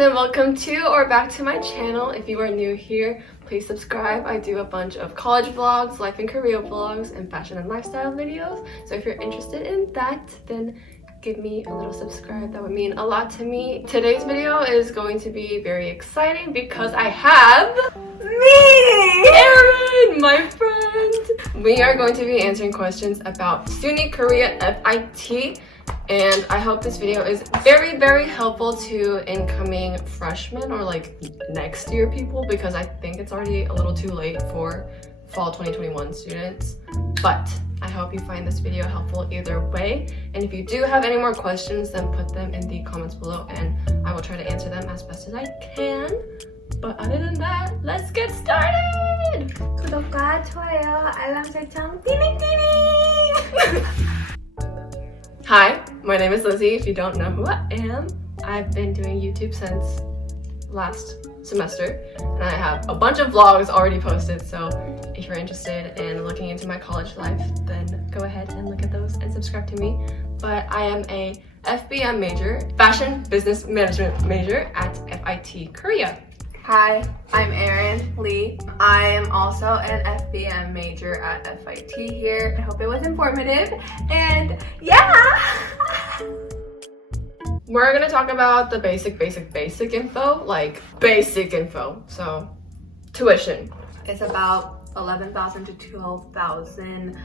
and welcome to or back to my channel. If you are new here, please subscribe. I do a bunch of college vlogs, life and career vlogs, and fashion and lifestyle videos. So if you're interested in that, then give me a little subscribe. That would mean a lot to me. Today's video is going to be very exciting because I have me, Erin, my friend. We are going to be answering questions about SUNY Korea FIT. And I hope this video is very, very helpful to incoming freshmen or like next year people, because I think it's already a little too late for fall 2021 students. But I hope you find this video helpful either way. And if you do have any more questions, then put them in the comments below and I will try to answer them as best as I can. But other than that, let's get started! 구독과 좋아요, 알람 설정, 띠링띠링! Hi, my name is Lizzie. If you don't know who I am, I've been doing YouTube since last semester and I have a bunch of vlogs already posted, so if you're interested in looking into my college life, then go ahead and look at those and subscribe to me. But I am a FBM major, Fashion Business Management major at FIT Korea. Hi, I'm Erin Lee. I am also an FBM major at FIT here. I hope it was informative, and yeah! We're gonna talk about the basic info, like basic info. So, tuition. It's about 11,000 to 12,000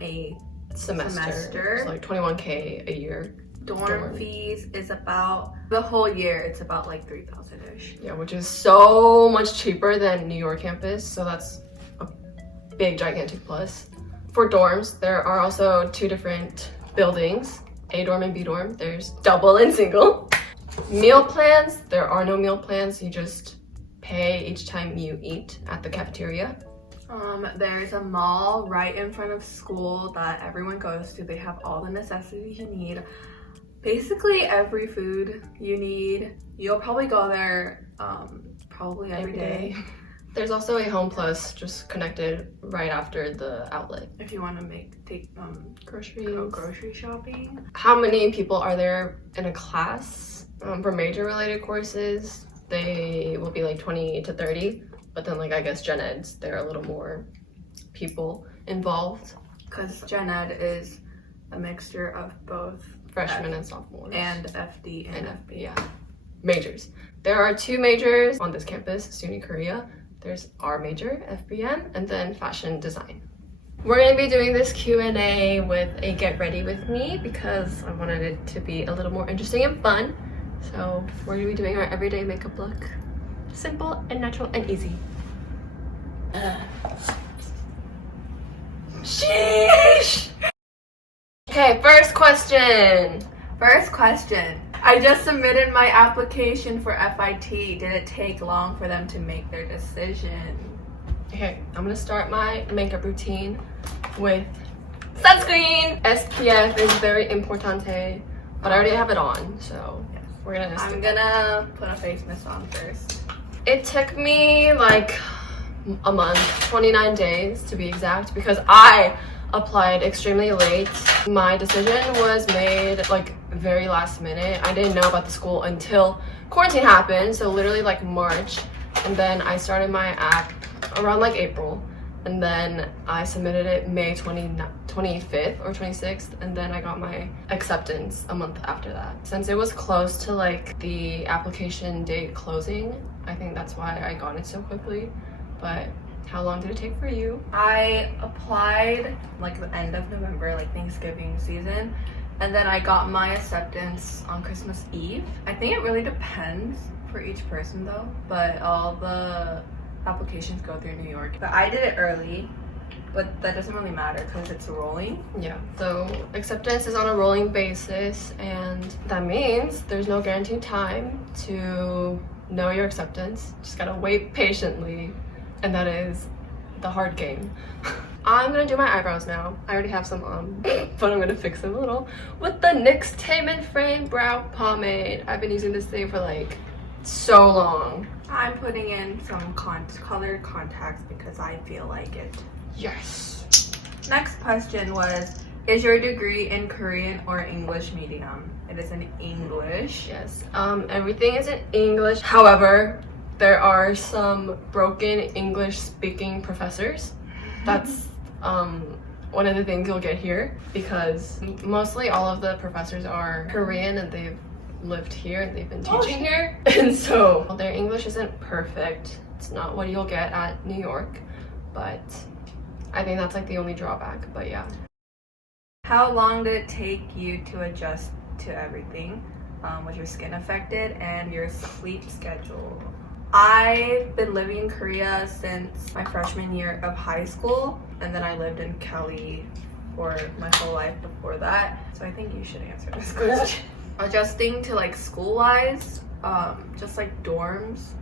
a semester. It's like 21K a year. Dorm fees is about, the whole year, it's about like 3,000-ish. Yeah, which is so much cheaper than New York campus, so that's a big, gigantic plus. For dorms, there are also two different buildings, A dorm and B dorm. There's double and single. Meal plans, there are no meal plans, you just pay each time you eat at the cafeteria. There's a mall right in front of school that everyone goes to. They have all the necessities you need. Basically every food you need. You'll probably go there probably every day. There's also a Home Plus just connected right after the outlet. If you want to take grocery shopping. How many people are there in a class? For major related courses, they will be like 20 to 30. But then like I guess Gen Eds, there are a little more people involved. Because Gen Ed is a mixture of both freshmen and sophomores. And FD and FB. Yeah, majors. There are two majors on this campus, SUNY Korea. There's our major, FBM, and then fashion design. We're going to be doing this Q&A with a get ready with me because I wanted it to be a little more interesting and fun. So we're going to be doing our everyday makeup look. Simple and natural and easy. Sheesh! Okay, first question. I just submitted my application for FIT. Did it take long for them to make their decision? Okay, I'm gonna start my makeup routine with sunscreen. SPF is very importante, but I already have it on, so yes, we're gonna I'm gonna put a face mist on first. It took me like a month, 29 days to be exact, because I applied extremely late. My decision was made like very last minute. I didn't know about the school until quarantine happened, so literally like March, and then I started my app around like April, and then I submitted it May 25th or 26th, and then I got my acceptance a month after that. Since it was close to like the application date closing, I think that's why I got it so quickly. But how long did it take for you? I applied like the end of November, like Thanksgiving season, and then I got my acceptance on Christmas Eve. I think it really depends for each person though, but all the applications go through New York. But I did it early, but that doesn't really matter because it's rolling. Yeah, so acceptance is on a rolling basis, and that means there's no guaranteed time to know your acceptance. Just gotta wait patiently. And that is the hard game. I'm gonna do my eyebrows now. I already have some on, but I'm gonna fix them a little with the NYX Tame & Frame Brow Pomade. I've been using this thing for like so long. I'm putting in some colored contacts because I feel like it. Yes. Next question was, Is your degree in Korean or English medium? It is in English. Yes, everything is in English. However, there are some broken English speaking professors. That's one of the things you'll get here, because mostly all of the professors are Korean and they've lived here and they've been teaching here. And so their English isn't perfect. It's not what you'll get at New York, but I think that's like the only drawback, but yeah. How long did it take you to adjust to everything? Was your skin affected and your sleep schedule? I've been living in Korea since my freshman year of high school, and then I lived in Cali for my whole life before that. So I think you should answer this question. Adjusting to like school-wise, just like dorms,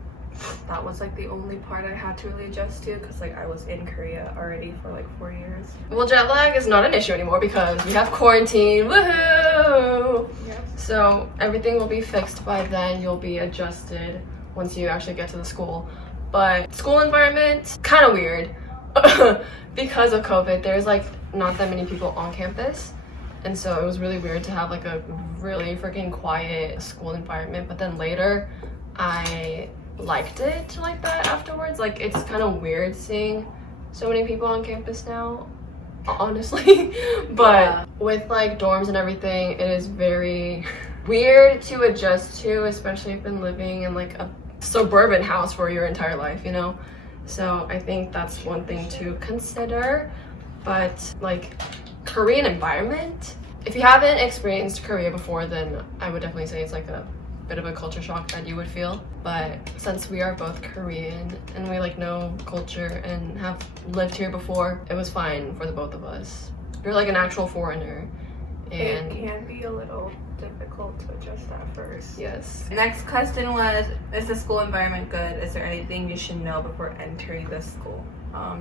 that was like the only part I had to really adjust to, because like I was in Korea already for like 4 years. Well, jet lag is not an issue anymore because we have quarantine. Woohoo! Yes. So everything will be fixed by then. You'll be adjusted once you actually get to the school. But school environment, kind of weird. Because of COVID, there's like not that many people on campus. And so it was really weird to have like a really freaking quiet school environment. But then later, I liked it like that afterwards. Like, it's kind of weird seeing so many people on campus now, honestly. But with like dorms and everything, it is very weird to adjust to, especially if you've been living in like a suburban house for your entire life, you know? So I think that's one thing to consider. But like Korean environment, if you haven't experienced Korea before, then I would definitely say it's like a bit of a culture shock that you would feel. But since we are both Korean and we like know culture and have lived here before, it was fine for the both of us. You're like an actual foreigner, and it can be a little difficult to adjust at first. yes. Next question was, is the school environment good? Is there anything you should know before entering the school?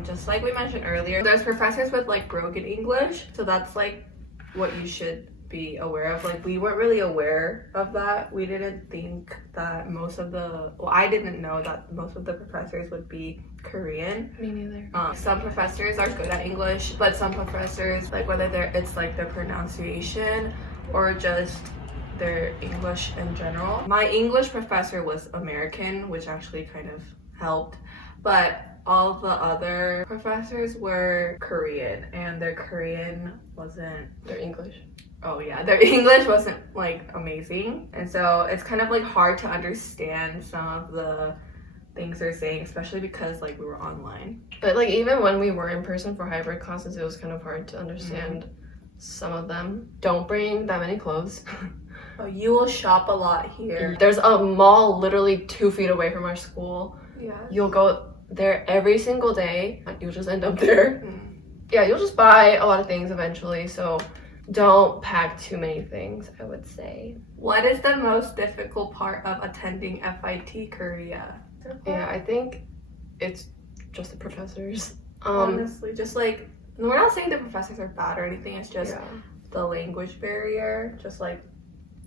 Just like we mentioned earlier, there's professors with like broken English, so that's like what you should be aware of. Like, we weren't really aware of that. We didn't think that I didn't know that most of the professors would be Korean. Me neither. Some professors are good at English, but some professors, like whether it's like their pronunciation or just their English in general. My English professor was American, which actually kind of helped, but all the other professors were Korean, and their Korean wasn't Their English. Oh yeah, their English wasn't like amazing, and so it's kind of like hard to understand some of the things they're saying, especially because like we were online. But like even when we were in person for hybrid classes, it was kind of hard to understand some of them. Don't bring that many clothes. Oh, you will shop a lot here. There's a mall literally 2 feet away from our school. Yeah. You'll go there every single day. You'll just end up there. Yeah, you'll just buy a lot of things eventually, so don't pack too many things, I would say. What is the most difficult part of attending FIT Korea? Yeah, I think it's just the professors. Honestly, just like, we're not saying the professors are bad or anything, it's just Yeah. the language barrier. Just like,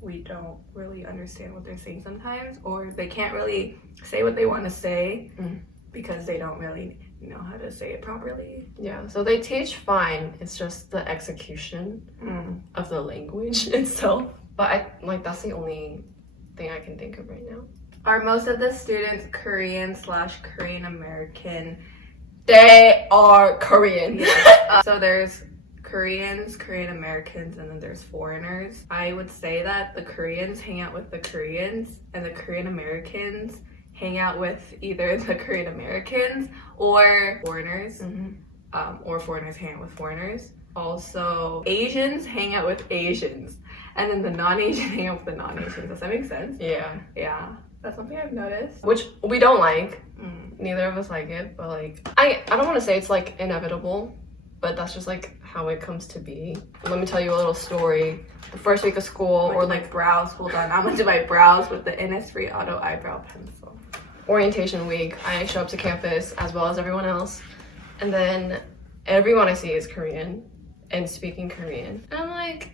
we don't really understand what they're saying sometimes, or they can't really say what they want to say because they don't really know how to say it properly. Yeah, so they teach fine. It's just the execution of the language itself. But that's the only thing I can think of right now. Are most of the students Korean/Korean American? They are Korean. So there's Koreans, Korean Americans, and then there's foreigners. I would say that the Koreans hang out with the Koreans, and the Korean Americans hang out with either the Korean Americans or foreigners, or foreigners hang out with foreigners. Also, Asians hang out with Asians, and then the non-Asian hang out with the non-Asians. Does that make sense? Yeah. That's something I've noticed. Which we don't like. Neither of us like it, but like, I don't want to say it's like inevitable, but that's just like how it comes to be. Let me tell you a little story. The first week of school, or like brows. Hold on, I'm gonna do my brows with the Innisfree Auto Eyebrow Pencil. Orientation week, I show up to campus as well as everyone else, and then everyone I see is Korean and speaking Korean. And I'm like,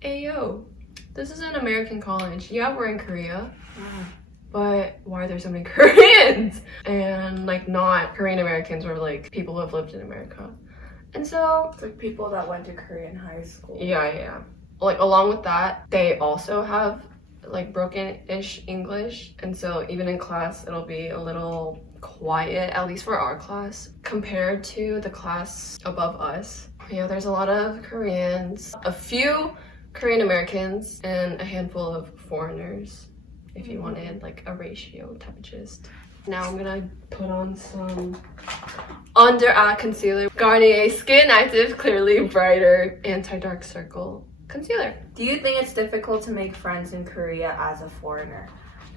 hey yo, this is an American college. Yeah, we're in Korea, but why are there so many Koreans? And like, not Korean Americans or like people who have lived in America. And so It's like people that went to Korean high school. yeah. Like along with that, they also have like broken-ish English, and so even in class it'll be a little quiet, at least for our class, compared to the class above us. Yeah, there's a lot of Koreans, a few Korean Americans, and a handful of foreigners, if you wanted like a ratio type of gist. Now I'm gonna put on some under eye concealer, Garnier Skin Active Clearly Brighter Anti-Dark Circle Concealer. Do you think it's difficult to make friends in Korea as a foreigner?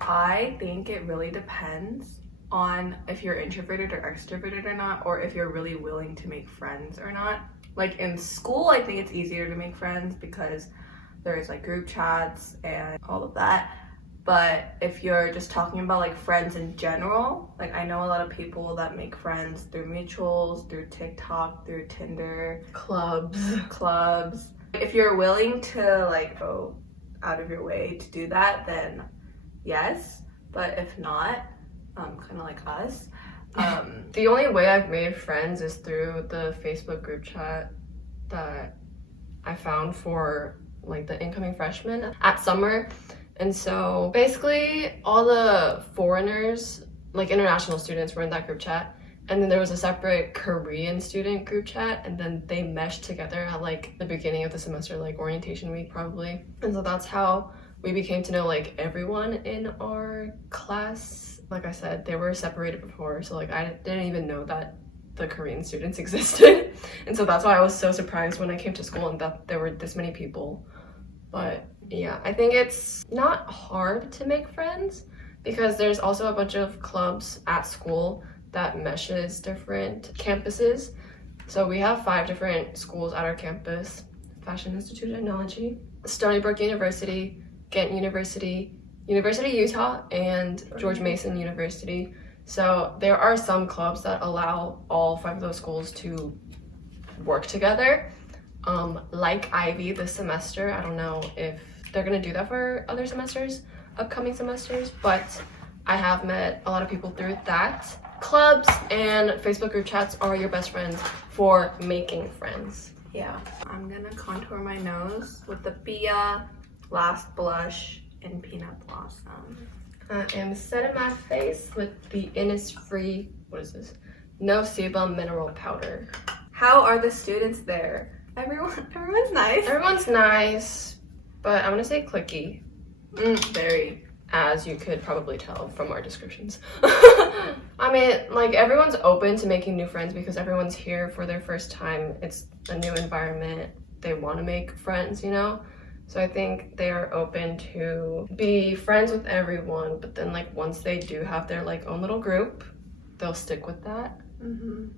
I think it really depends on if you're introverted or extroverted or not, or if you're really willing to make friends or not. Like in school, I think it's easier to make friends because there's like group chats and all of that. But if you're just talking about like friends in general, like I know a lot of people that make friends through mutuals, through TikTok, through Tinder, clubs. If you're willing to like go out of your way to do that, then yes. But if not, kind of like us. The only way I've made friends is through the Facebook group chat that I found for like the incoming freshmen at summer. And so basically all the foreigners, like international students, were in that group chat. And then there was a separate Korean student group chat, and then they meshed together at like the beginning of the semester, like orientation week probably. And so that's how we became to know like everyone in our class. Like I said, they were separated before, so like I didn't even know that the Korean students existed. And so that's why I was so surprised when I came to school and that there were this many people. But yeah, I think it's not hard to make friends because there's also a bunch of clubs at school that meshes different campuses. So we have 5 different schools at our campus: Fashion Institute of Technology, Stony Brook University, Ghent University, University of Utah, and George Mason University. So there are some clubs that allow all 5 of those schools to work together. Like Ivy this semester, I don't know if they're gonna do that for other semesters, upcoming semesters, but I have met a lot of people through that. Clubs and Facebook group chats are your best friends for making friends. Yeah, I'm gonna contour my nose with the Bia Last Blush in Peanut Blossom. I am setting my face with the Innisfree, what is this? No Sebum Mineral Powder. How are the students there? Everyone's nice. Everyone's nice, but I'm gonna say cliquey. Very. As you could probably tell from our descriptions. I mean, like, everyone's open to making new friends because everyone's here for their first time. It's a new environment. They want to make friends, you know? So I think they are open to be friends with everyone, but then, like, once they do have their, like, own little group, they'll stick with that.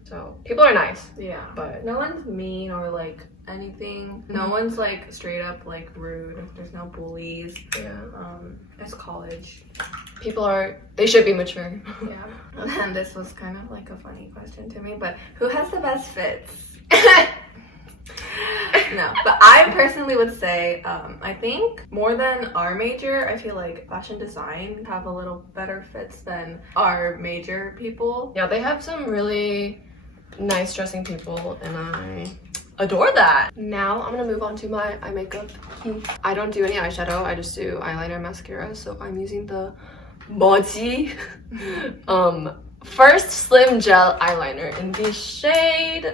So people are nice. Yeah. But no one's mean or, like, anything. No one's, like, straight up, like, rude. There's no bullies. yeah, It's college. they should be mature. Yeah. And this was kind of like a funny question to me, but who has the best fits? No, but I personally would say, I think more than our major, I feel like fashion design have a little better fits than our major people. Yeah, they have some really nice dressing people, and I adore that. Now I'm gonna move on to my eye makeup. I don't do any eyeshadow, I just do eyeliner and mascara, so I'm using the Moji First Slim Gel Eyeliner in the shade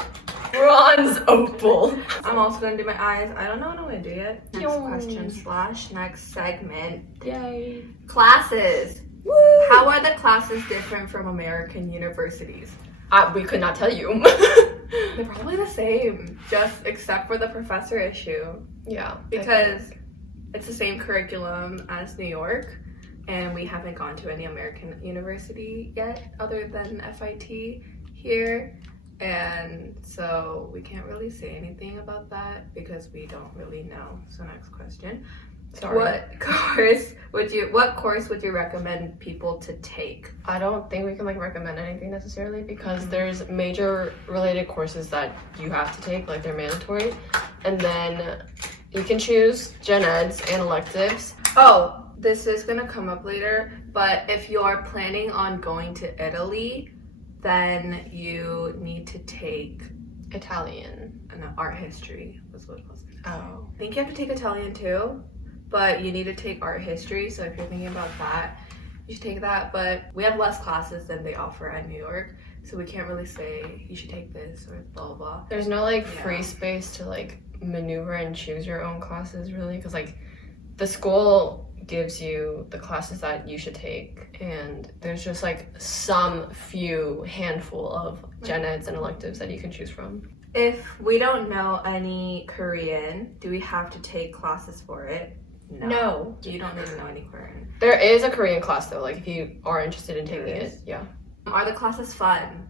Bronze Opal. I'm also gonna do my eyes. I don't know what I'm gonna do yet. Next Yo. question / next segment. Yay. Classes. Woo! How are the classes different from American universities? We could not tell you. They're probably the same, just except for the professor issue. Yeah. Because it's the same curriculum as New York, and we haven't gone to any American university yet other than FIT here. And so we can't really say anything about that because we don't really know. So next question. Sorry. What course would you recommend people to take? I don't think we can like recommend anything necessarily because there's major related courses that you have to take, like they're mandatory. And then you can choose gen eds and electives. Oh, this is gonna come up later, but if you're planning on going to Italy, then you need to take Italian. And art history was what it was. Oh. I think you have to take Italian too, but you need to take art history. So if you're thinking about that, you should take that. But we have less classes than they offer at New York, so we can't really say you should take this or blah blah blah. There's no like free space to like maneuver and choose your own classes really, because like the school gives you the classes that you should take, and there's just like some few handful of gen eds and electives that you can choose from. If we don't know any Korean, do we have to take classes for it? No. You don't need to know any Korean. There is a Korean class though, like if you are interested in taking it. Yeah. Are the classes fun?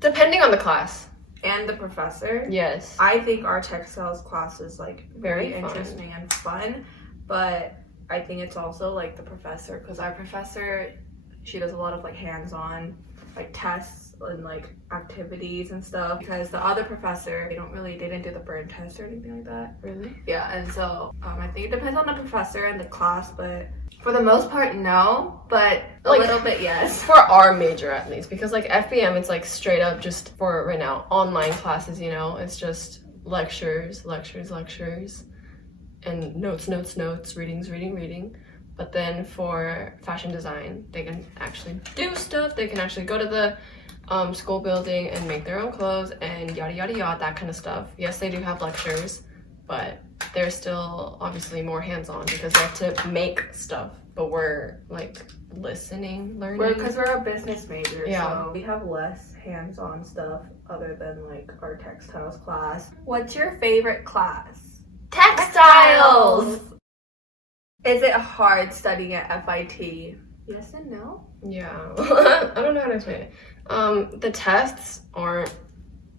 Depending on the class. And the professor? Yes. I think our textiles class is like Very very interesting and fun, but I think it's also like the professor, because our professor, she does a lot of like hands-on like tests and like activities and stuff, because the other professor, they didn't do the burn test or anything like that. Really? Yeah, and so I think it depends on the professor and the class, but for the most part, no, but a Like, little bit, yes. For our major at least, because like FBM, it's like straight up just for right now online classes, you know, it's just lectures, and notes, reading. But then for fashion design, they can actually do stuff. They can actually go to the school building and make their own clothes and yada yada yada, that kind of stuff. Yes, they do have lectures, but they're still obviously more hands-on because they have to make stuff. But we're like learning. Because we're a business major, Yeah. so we have less hands-on stuff other than like our textiles class. What's your favorite class? Textiles! Is it hard studying at FIT? Yes and no. Yeah, I don't know how to explain it. The tests aren't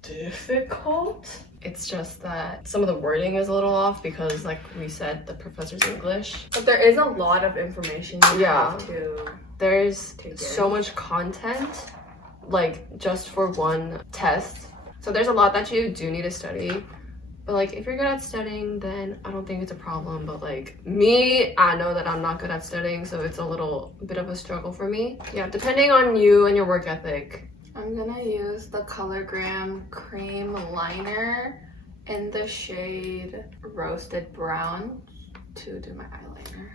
difficult. It's just that some of the wording is a little off because, like we said, the professor's English. But there is a lot of information you have to. There's take so much content, like just for one test. So there's a lot that you do need to study. But like if you're good at studying, then I don't think it's a problem. But like me, I know that I'm not good at studying, so it's a little bit of a struggle for me. Yeah, depending on you and your work ethic. I'm gonna use the ColorGram cream liner in the shade Roasted Brown to do my eyeliner.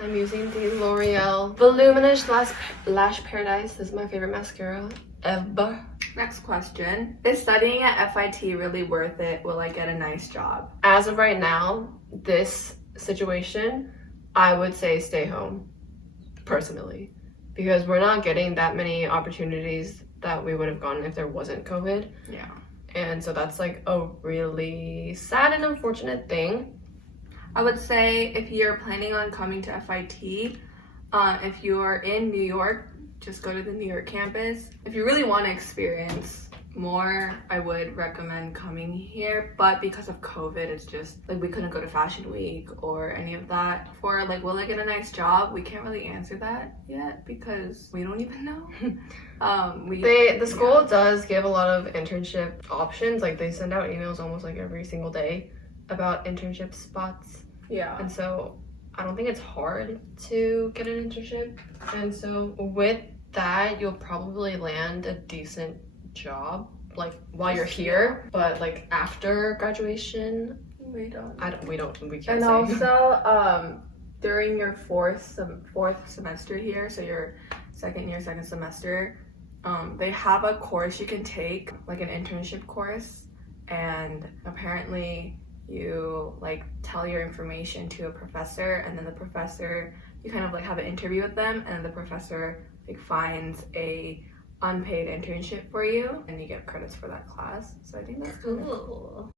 I'm using the L'Oreal Voluminous Lash Paradise. This is my favorite mascara ever. Next question. Is studying at FIT really worth it? Will I get a nice job? As of right now, this situation, I would say stay home, personally. Because we're not getting that many opportunities that we would have gotten if there wasn't COVID. Yeah. And so that's like a really sad and unfortunate thing. I would say if you're planning on coming to FIT, if you're in New York, just go to the New York campus. If you really want to experience more, I would recommend coming here. But because of COVID, it's just like we couldn't go to Fashion Week or any of that. For like, will I get a nice job? We can't really answer that yet because we don't even know. The school does give a lot of internship options. Like they send out emails almost like every single day about internship spots. Yeah. And so I don't think it's hard to get an internship. And so with that, you'll probably land a decent job like while you're here, but like after graduation, we can't and say. Also, during your fourth semester here, so your second semester, they have a course you can take, like an internship course, and apparently you like tell your information to a professor, and then the professor, you kind of like have an interview with them, and the professor like finds a unpaid internship for you and you get credits for that class. So I think that's cool.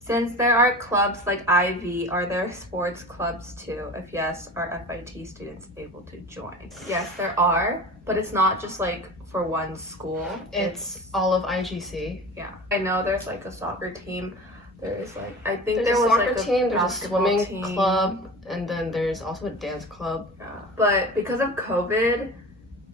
Since there are clubs like Ivy, are there sports clubs too? If yes, are FIT students able to join? Yes, there are, but it's not just like for one school. It's all of IGC. Yeah. I know there's like a soccer team. There's like, I think There's there a was soccer like a team, there's a basketball swimming team. club, and then there's also a dance club. Yeah. But because of COVID,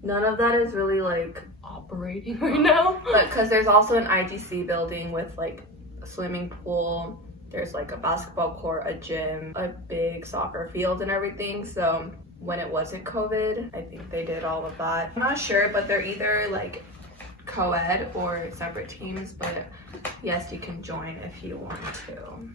none of that is really like operating right now. But because there's also an IGC building with like a swimming pool, there's like a basketball court, a gym, a big soccer field and everything. So when it wasn't COVID, I think they did all of that. I'm not sure, but they're either like co-ed or separate teams, but yes, you can join if you want to.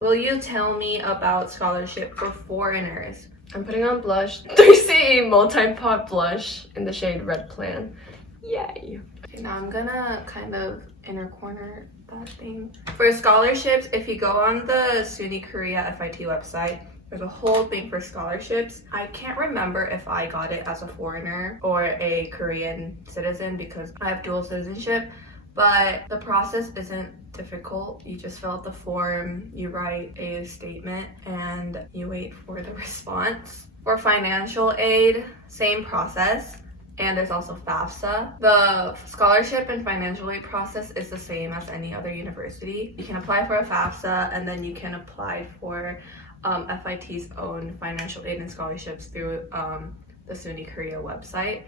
Will you tell me about scholarship for foreigners? I'm putting on blush. 3CE multi-pot blush in the shade Red Plan. Yay! Okay, now I'm gonna kind of inner corner that thing. For scholarships, if you go on the SUNY Korea FIT website, there's a whole thing for scholarships. I can't remember if I got it as a foreigner or a Korean citizen because I have dual citizenship, but the process isn't difficult. You just fill out the form, you write a statement, and you wait for the response. For financial aid, same process. And there's also FAFSA. The scholarship and financial aid process is the same as any other university. You can apply for a FAFSA, and then you can apply for FIT's own financial aid and scholarships through the SUNY Korea website.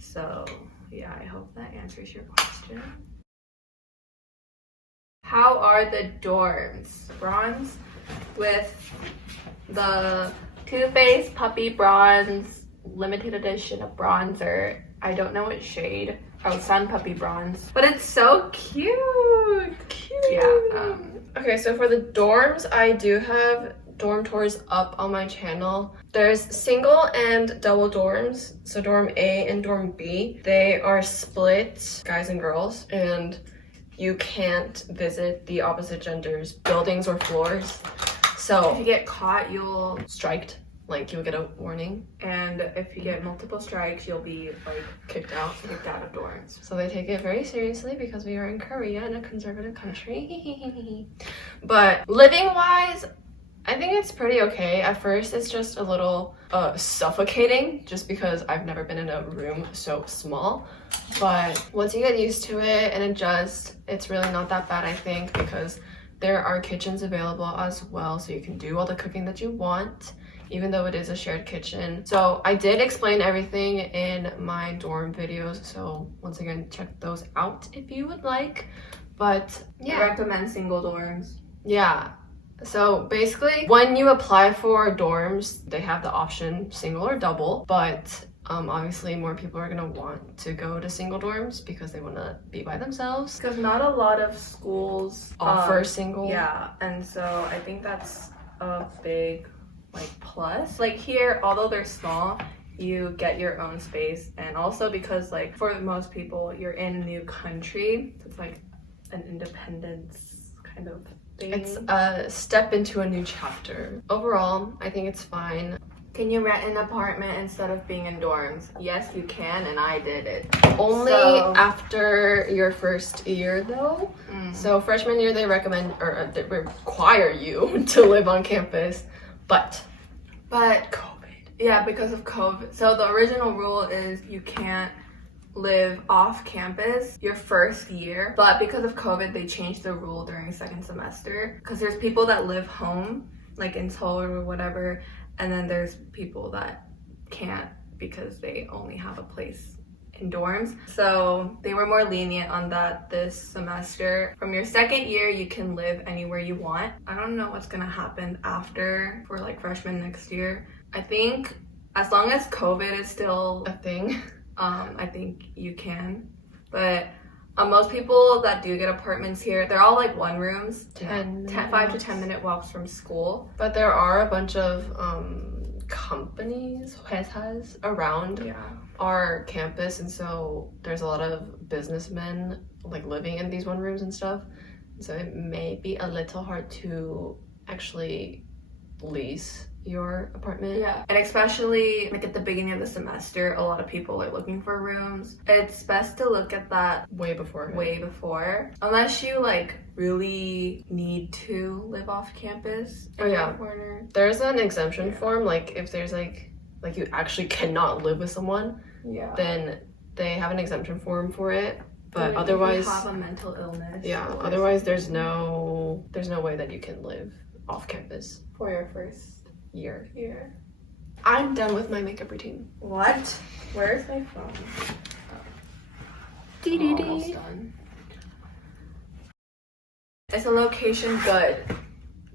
So yeah, I hope that answers your question. How are the dorms? Bronze with the Too Faced Puppy Bronze limited edition of bronzer. I don't know what shade. Oh, Sun Puppy Bronze. But it's so cute. Yeah. Okay, so for the dorms, I do have dorm tours up on my channel. There's single and double dorms. So dorm A and dorm B, they are split, guys and girls, and you can't visit the opposite gender's buildings or floors. So if you get caught, you'll striked. Like, you'll get a warning. And if you get multiple strikes, you'll be like kicked out of dorms. So they take it very seriously because we are in Korea, in a conservative country. But living wise, I think it's pretty okay. At first, it's just a little suffocating just because I've never been in a room so small. But once you get used to it and adjust, it's really not that bad, I think, because there are kitchens available as well, so you can do all the cooking that you want, even though it is a shared kitchen. So I did explain everything in my dorm videos, so once again, check those out if you would like. But yeah, I recommend single dorms. Yeah, so basically when you apply for dorms, they have the option single or double, but obviously more people are gonna want to go to single dorms because they want to be by themselves, because not a lot of schools offer single. Yeah, and so I think that's a big plus. Like here, although they're small, you get your own space, and also because like for most people, you're in a new country, so it's like an independence kind of thing. It's a step into a new chapter. Overall, I think it's fine. Can you rent an apartment instead of being in dorms? Yes, you can, and I did it. Only after your first year, though. So freshman year, they recommend or they require you to live on campus, but COVID. Yeah, because of COVID. So the original rule is you can't live off campus your first year, but because of COVID, they changed the rule during second semester. Because there's people that live home, like in Seoul or whatever, and then there's people that can't because they only have a place in dorms. So they were more lenient on that this semester. From your second year, you can live anywhere you want. I don't know what's gonna happen after for like freshman next year. I think as long as COVID is still a thing, I think you can. But most people that do get apartments here, they're all like one rooms, 5 to 10 minute walks from school. But there are a bunch of companies, 회사s around our campus, and so there's a lot of businessmen like living in these one rooms and stuff. So it may be a little hard to actually lease your apartment. Yeah, and especially like at the beginning of the semester, a lot of people are looking for rooms. It's best to look at that way before, unless you like really need to live off campus. Corner. There's an exemption form, like if there's like you actually cannot live with someone, then they have an exemption form for it. But otherwise, if you have a mental illness, otherwise there's no way that you can live off campus for your first year. Yeah. I'm done with my makeup routine. What? Where's my phone? Almost done. Is the location good?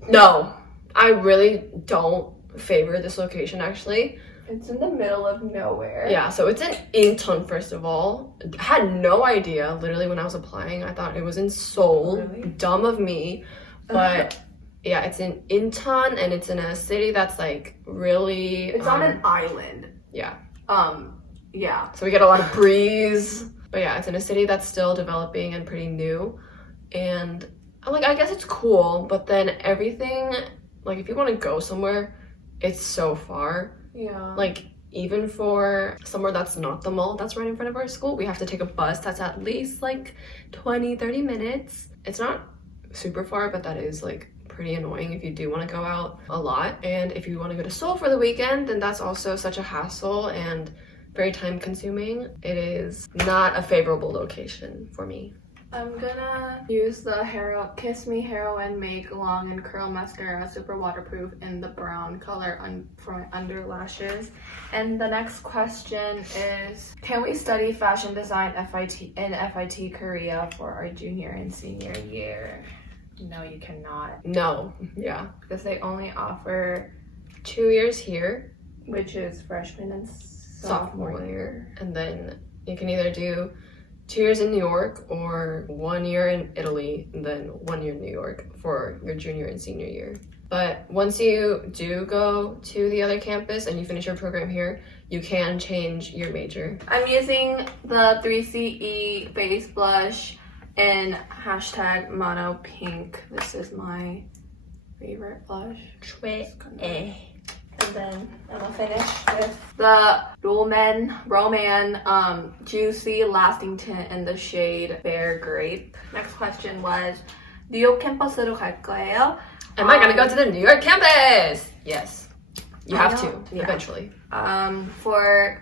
No, I really don't favor this location actually. It's in the middle of nowhere. Yeah, so it's in Incheon, first of all. I had no idea, literally, when I was applying. I thought it was in Seoul. Really? Dumb of me. But yeah, it's in Incheon, and it's in a city that's like really... It's on an island. Yeah. Yeah. So we get a lot of breeze. But yeah, it's in a city that's still developing and pretty new. And like, I guess it's cool, but then everything, like if you want to go somewhere, it's so far. Yeah. Like even for somewhere that's not the mall that's right in front of our school, we have to take a bus that's at least like 20-30 minutes. It's not super far, but that is like pretty annoying if you do want to go out a lot. And if you want to go to Seoul for the weekend, then that's also such a hassle and very time consuming. It is not a favorable location for me. I'm gonna use the Kiss Me Heroine Make Long and Curl Mascara, super waterproof in the brown color for my under lashes. And the next question is, can we study fashion design in FIT Korea for our junior and senior year? No, you cannot. No, yeah. Because they only offer 2 years here, which is freshman and sophomore year. And then you can either do 2 years in New York or 1 year in Italy and then 1 year in New York for your junior and senior year. But once you do go to the other campus and you finish your program here, you can change your major. I'm using the 3CE face blush in hashtag mono pink. This is my favorite blush. And then I'm gonna finish with the Roman Juicy Lasting Tint in the shade Bear Grape. Next question was, 뉴욕 캠퍼스로 갈 거예요? Am I gonna go to the New York campus? Yes. You have to, yeah. eventually.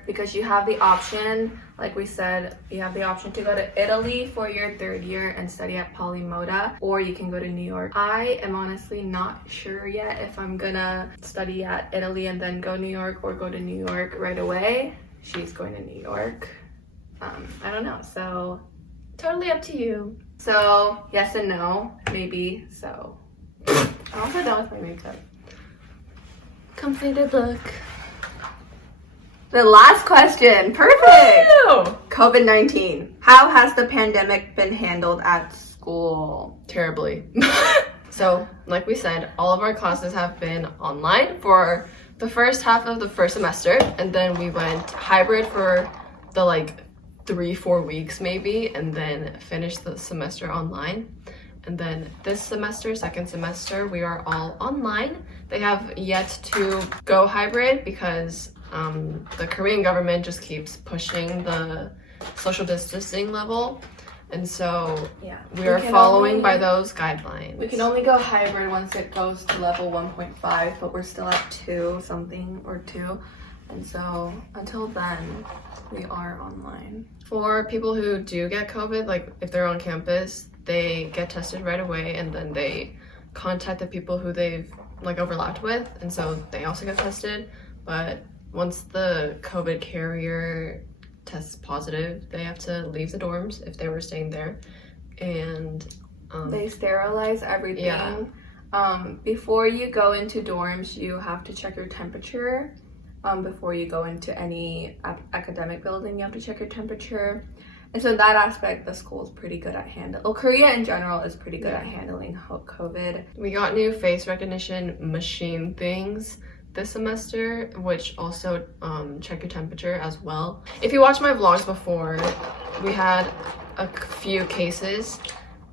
Because you have the option, like we said, you have the option to go to Italy for your 3rd year and study at Polymoda, or you can go to New York. I am honestly not sure yet if I'm gonna study at Italy and then go New York, or go to New York right away. She's going to New York. I don't know, so Totally up to you. So yes and no, maybe. So I'm also done with my makeup. Completed look. The last question. Perfect. Woo! COVID-19. How has the pandemic been handled at school? Terribly. So, like we said, all of our classes have been online for the first half of the first semester, and then we went hybrid for the 3-4 weeks maybe, and then finished the semester online. And then this semester, second semester, we are all online. They have yet to go hybrid because the Korean government just keeps pushing the social distancing level. And so yeah, we are following by those guidelines. We can only go hybrid once it goes to level 1.5, but we're still at 2 something or 2. And so until then, we are online. For people who do get COVID, if they're on campus, they get tested right away, and then they contact the people who they've overlapped with, and so they also get tested. But once the COVID carrier tests positive, they have to leave the dorms if they were staying there, and they sterilize everything. Yeah. Before you go into dorms, you have to check your temperature. Before you go into any academic building, you have to check your temperature. And so in that aspect, the school is pretty good at handling. Well, Korea in general is pretty good at handling COVID. We got new face recognition machine things this semester, which also check your temperature as well. If you watched my vlogs before, we had a few cases,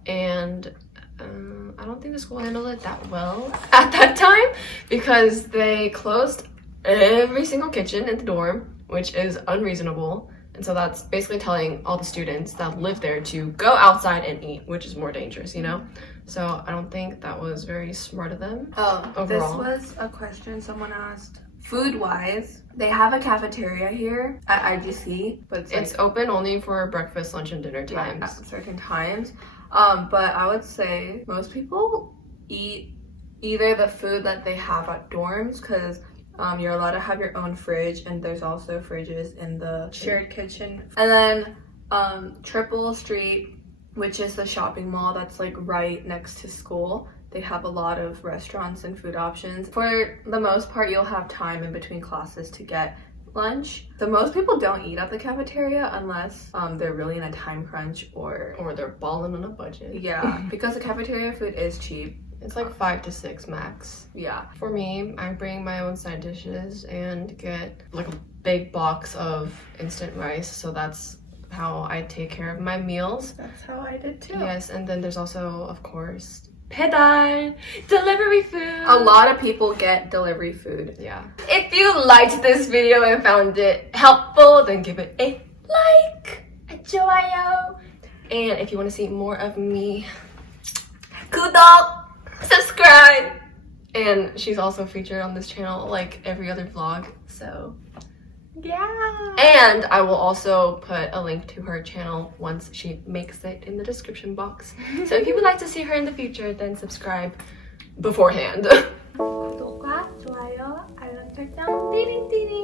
and I don't think the school handled it that well at that time because they closed every single kitchen in the dorm, which is unreasonable. And so that's basically telling all the students that live there to go outside and eat, which is more dangerous, you know? So I don't think that was very smart of them. Overall. This was a question someone asked. Food-wise, they have a cafeteria here at IGC, but it's open only for breakfast, lunch, and dinner times. Yeah, at certain times. But I would say most people eat either the food that they have at dorms, because you're allowed to have your own fridge, and there's also fridges in the shared kitchen. And then Triple Street, which is the shopping mall that's right next to school, They have a lot of restaurants and food options. For the most part, you'll have time in between classes to get lunch. So most people don't eat at the cafeteria unless they're really in a time crunch or they're balling on a budget. yeah, because the cafeteria food is cheap. It's like 5 to 6 max. Yeah. For me, I bring my own side dishes and get like a big box of instant rice. So that's how I take care of my meals. That's how I did too. Yes, and then there's also, of course, 배달, delivery food. A lot of people get delivery food. Yeah. If you liked this video and found it helpful, then give it a like, a 좋아요. And if you want to see more of me, 구독, subscribe. And she's also featured on this channel like every other vlog, so yeah. And I will also put a link to her channel once she makes it in the description box. So if you would like to see her in the future, then subscribe beforehand. 구독과 좋아요, 알람 설정, 띠링띠링.